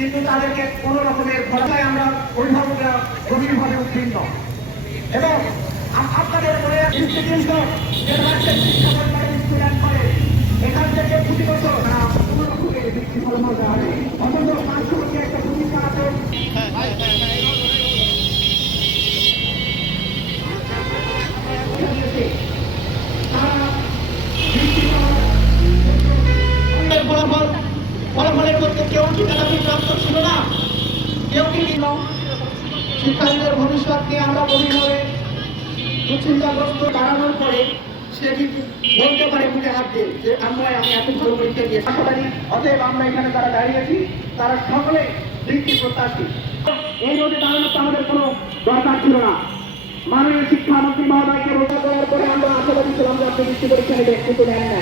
কিন্তু তাদেরকে কোন রকমের ভরসায় আমরা অভিভাবকরা গভীরভাবে উদ্বিগ্ন এবং আপনাদের মনে স্টুডেন্ট করে এখান থেকে প্রতি বছর কোনো রকমের বৃত্তিফল মজা হবে অথচ পাঁচশোকে একটা প্রতিষ্ঠান আছে ফলাফলের মধ্যে কেউ কি টাকাটি প্রাপ্ত ছিল না, কেউ কি নিল শিক্ষার্থীদের ভবিষ্যৎ নিয়ে আমরা গভীরভাবে দুশ্চিন্তাগ্রস্ত দাঁড়ানোর পরে সে ঠিক বলতে পারে মুখে হাত দিয়ে যে আমি এত ভালো পরীক্ষা দিয়ে আশাবাদী। অতএব আমরা এখানে যারা দাঁড়িয়েছি তারা সকলে বৃত্তি প্রত্যাশী। এই রোদে দাঁড়ানো তো আমাদের কোনো দরকার ছিল না। মাননীয় শিক্ষামন্ত্রী মহোদয়কে রোজা করার পরে আমরা আশাবাদী ছিলাম যে আপনি বৃত্তি পরীক্ষা নেবে, কিন্তু নেন না,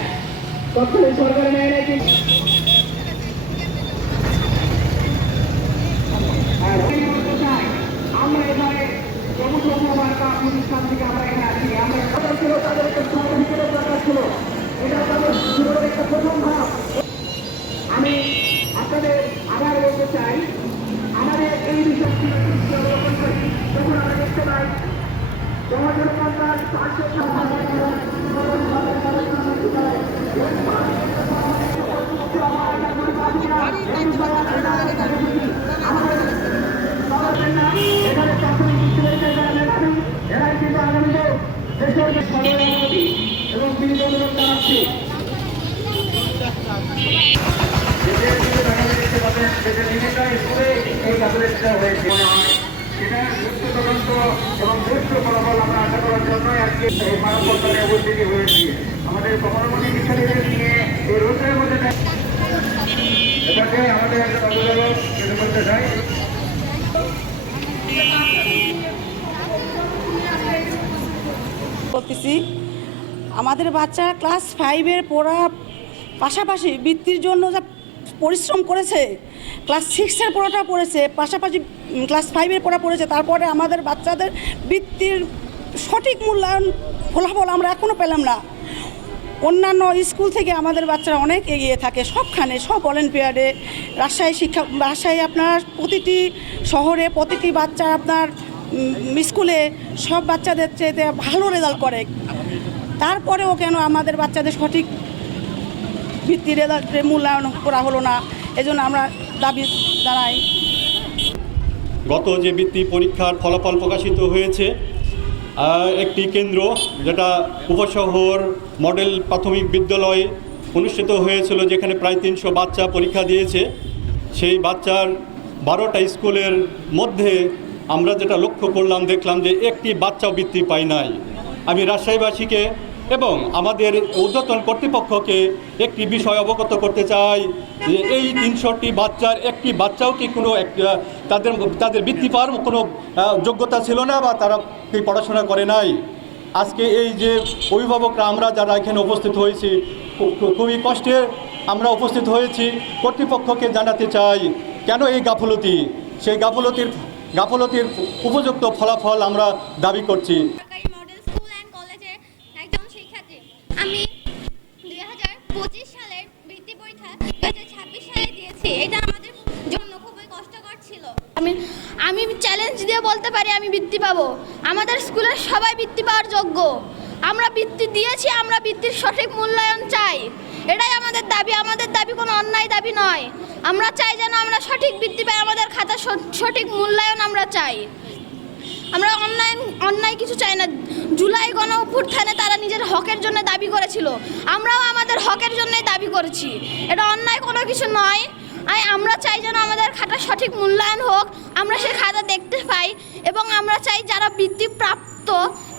তৎকালীন সরকারে নেয় নাকি। আমরা এখানে প্রতিষ্ঠান থেকে আমরা এখানে আসি, আমরা ছিল তাদের একটা সহযোগিতার দরকার ছিল, এটা তাদের জীবনের একটা প্রথম ধাপ। আমি আপনাদের আবার বলতে চাই আমাদের এই বিষয়টি যখন আমরা দেখতে পাই এখানে প্রাথমিক এরাই কিন্তু আগামীতে দেশের এবং বিরোধী অনুরোধ জানাচ্ছি আমাদের কমলমণি বিদ্যালয়ের নিয়ে এই রোদের মধ্যে এটাকে আমাদের একটা অভিভাবক বলতে চাই। বলতেছি আমাদের বাচ্চা ক্লাস 5-এর পড়া পাশাপাশি বৃত্তির জন্য যা পরিশ্রম করেছে, ক্লাস 6-এর পড়াটা পড়েছে, পাশাপাশি ক্লাস 5-এর পড়া পড়েছে, তারপরে আমাদের বাচ্চাদের বৃত্তির সঠিক মূল্যায়ন ফলাফল আমরা এখনও পেলাম না। অন্যান্য স্কুল থেকে আমাদের বাচ্চারা অনেক এগিয়ে থাকে সবখানে, সব অলিম্পিয়াডে। রাজশাহী আপনার প্রতিটি শহরে প্রতিটি বাচ্চা আপনার স্কুলে সব বাচ্চাদের চেয়ে ভালো রেজাল্ট করে, তারপরেও কেন আমাদের বাচ্চাদের সঠিক ভিত্তি রেজাল্টে মূল্যায়ন করা হলো না, এজন্য আমরা দাবি জানাই। গত যে বৃত্তি পরীক্ষার ফলাফল প্রকাশিত হয়েছে, একটি কেন্দ্র যেটা উপশহর মডেল প্রাথমিক বিদ্যালয় অনুষ্ঠিত হয়েছিল, যেখানে প্রায় 300 বাচ্চা পরীক্ষা দিয়েছে। সেই বাচ্চার 12টা স্কুলের মধ্যে আমরা যেটা লক্ষ্য করলাম, দেখলাম যে একটি বাচ্চাও বৃত্তি পায় নাই। আমি রাজশাহীবাসীকে এবং আমাদের ঊর্ধ্বতন কর্তৃপক্ষকে একটি বিষয় অবগত করতে চাই যে এই 300টি বাচ্চার একটি বাচ্চাও কি কোনো তাদের বৃত্তি পাওয়ার কোনো যোগ্যতা ছিল না বা তারা পড়াশোনা করে নাই। আজকে এই যে অভিভাবকরা আমরা যারা এখানে উপস্থিত হয়েছি, খুবই কষ্টে আমরা উপস্থিত হয়েছি। কর্তৃপক্ষকে জানাতে চাই কেন এই গাফলতি, সেই গাফলতির উপযুক্ত ফলাফল আমরা দাবি করছি। আমি 2025 সালের বৃত্তি পরীক্ষা 2026 সালে দিয়েছি। এটা আমাদের জন্য খুবই কষ্টকর ছিল। আমি চ্যালেঞ্জ দিয়ে বলতে পারি আমি বৃত্তি পাবো। আমাদের স্কুলের সবাই বৃত্তি পাওয়ার যোগ্য। আমরা বৃত্তি দিয়েছি, আমরা বৃত্তির সঠিক মূল্যায়ন চাই। এটাই আমাদের দাবি। আমাদের দাবি কোনো অন্যায় দাবি নয়। আমরা চাই যেন আমরা সঠিক বৃত্তি পাই, আমাদের খাতা সঠিক মূল্যায়ন আমরা চাই। আমরা অন্যায় কিছু চাই না। জুলাই গণ অভ্যুত্থানে তারা নিজের হকের জন্য দাবি করেছিল, আমরাও আমাদের হকের জন্যই দাবি করেছি। এটা অন্যায় কোনো কিছু নয়। আমরা চাই যেন আমাদের খাতা সঠিক মূল্যায়ন হোক, আমরা সেই খাতা দেখতে পাই এবং আমরা চাই যারা বৃত্তি প্রাপ্ত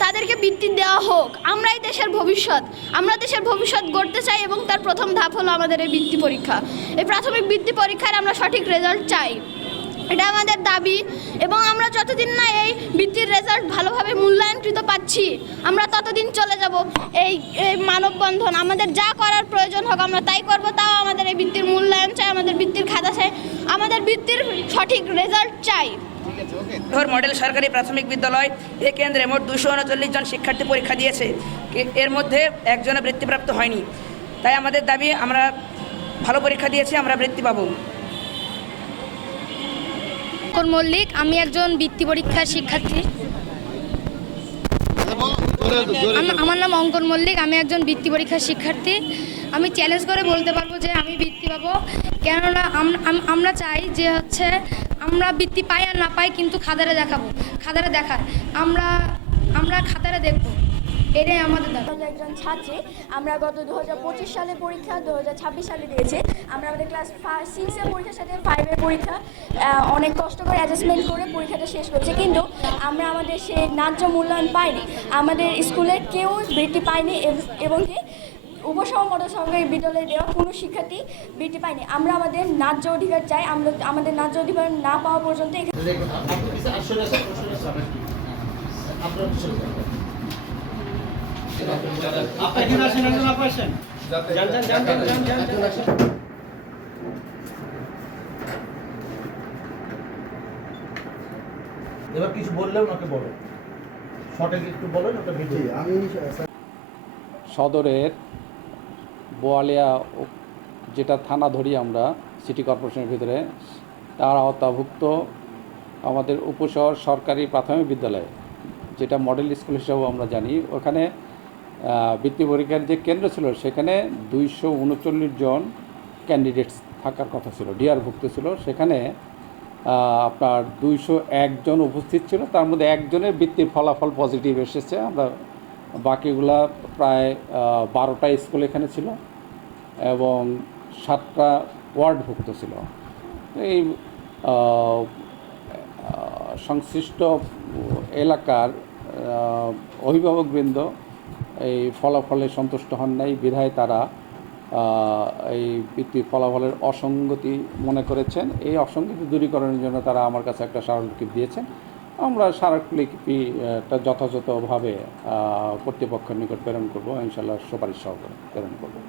তাদেরকে বৃত্তি দেওয়া হোক। আমরাই দেশের ভবিষ্যৎ, আমরা দেশের ভবিষ্যৎ গড়তে চাই এবং তার প্রথম ধাপ হলো আমাদের এই বৃত্তি পরীক্ষা। এই প্রাথমিক বৃত্তি পরীক্ষার আমরা সঠিক রেজাল্ট চাই, এটা আমাদের দাবি। এবং আমরা যতদিন না এই বৃত্তির রেজাল্ট ভালোভাবে মূল্যায়নকৃত পাচ্ছি, আমরা ততদিন চলে যাব এই মানববন্ধন। আমাদের যা করার প্রয়োজন হোক আমরা তাই করব, তাও আমাদের এই বৃত্তির মূল্যায়ন চাই, আমাদের বৃত্তির খাতা চাই, আমাদের বৃত্তির সঠিক রেজাল্ট চাই। মডেল সরকারি প্রাথমিক বিদ্যালয় এই কেন্দ্রে মোট 239 জন শিক্ষার্থী পরীক্ষা দিয়েছে, এর মধ্যে একজনও বৃত্তিপ্রাপ্ত হয়নি। তাই আমাদের দাবি আমরা ভালো পরীক্ষা দিয়েছি, আমরা বৃত্তি পাবো। অঙ্কন মল্লিক, আমি একজন বৃত্তি পরীক্ষার শিক্ষার্থী। আমার নাম অঙ্কন মল্লিক, আমি একজন বৃত্তি পরীক্ষার শিক্ষার্থী। আমি চ্যালেঞ্জ করে বলতে পারবো যে আমি বৃত্তি পাবো, কেননা আমরা চাই যে হচ্ছে আমরা বৃত্তি পাই আর না পাই, কিন্তু খাতারে দেখাবো, খাতারে দেখার আমরা খাতারে দেখবো, এটাই আমাদের দাবি। আমরা একজন ছাত্রী, আমরা গত 2025 সালে পরীক্ষা 2026 সালে দিয়েছি। আমরা আমাদের ক্লাস 6-এর পরীক্ষার সাথে 5-এর পরীক্ষা অনেক কষ্ট করে অ্যাডজাস্টমেন্ট করে পরীক্ষাটা শেষ করছি, কিন্তু আমরা আমাদের সে ন্যায্য মূল্যায়ন পাইনি। আমাদের স্কুলের কেউ বৃত্তি পায়নি এবং কি উপসহমত সরকারি বিদ্যালয়ে দেওয়া কোনো শিক্ষার্থী বৃত্তি পায়নি। আমরা আমাদের ন্যায্য অধিকার চাই। আমরা আমাদের ন্যায্য অধিকার না পাওয়া পর্যন্ত এবার কিছু বললেও ওনাকে বলো, সঠিক একটু বলেন, ওটা ভিডিও। আমি সদরের বোয়ালিয়া যেটা থানা ধরি আমরা সিটি কর্পোরেশনের ভিতরে, তার আওতাভুক্ত আমাদের উপশহর সরকারি প্রাথমিক বিদ্যালয়, যেটা মডেল স্কুল হিসাবেও আমরা জানি, ওখানে বৃত্তি পরীক্ষার যে কেন্দ্র ছিল সেখানে 239 জন ক্যান্ডিডেটস থাকার কথা ছিল, ডিআরভুক্ত ছিল। সেখানে আপনার 201 জন উপস্থিত ছিল, তার মধ্যে একজনের বৃত্তির ফলাফল পজিটিভ এসেছে। আমরা বাকিগুলা প্রায় 12টা স্কুল এখানে ছিল এবং 7টা ওয়ার্ডভুক্ত ছিল। এই সংশ্লিষ্ট এলাকার অভিভাবকবৃন্দ এই ফলাফলে সন্তুষ্ট হন নাই, বিধায় তারা এই বৃত্তির ফলাফলের অসঙ্গতি মনে করেছেন। এই অসঙ্গতি দূরীকরণের জন্য তারা আমার কাছে একটা স্মারকলিপি দিয়েছেন। আমরা স্মারকলিপিটা যথাযথভাবে কর্তৃপক্ষের নিকট প্রেরণ করবো, ইনশাআল্লাহ সুপারিশ সহকারে প্রেরণ করবো।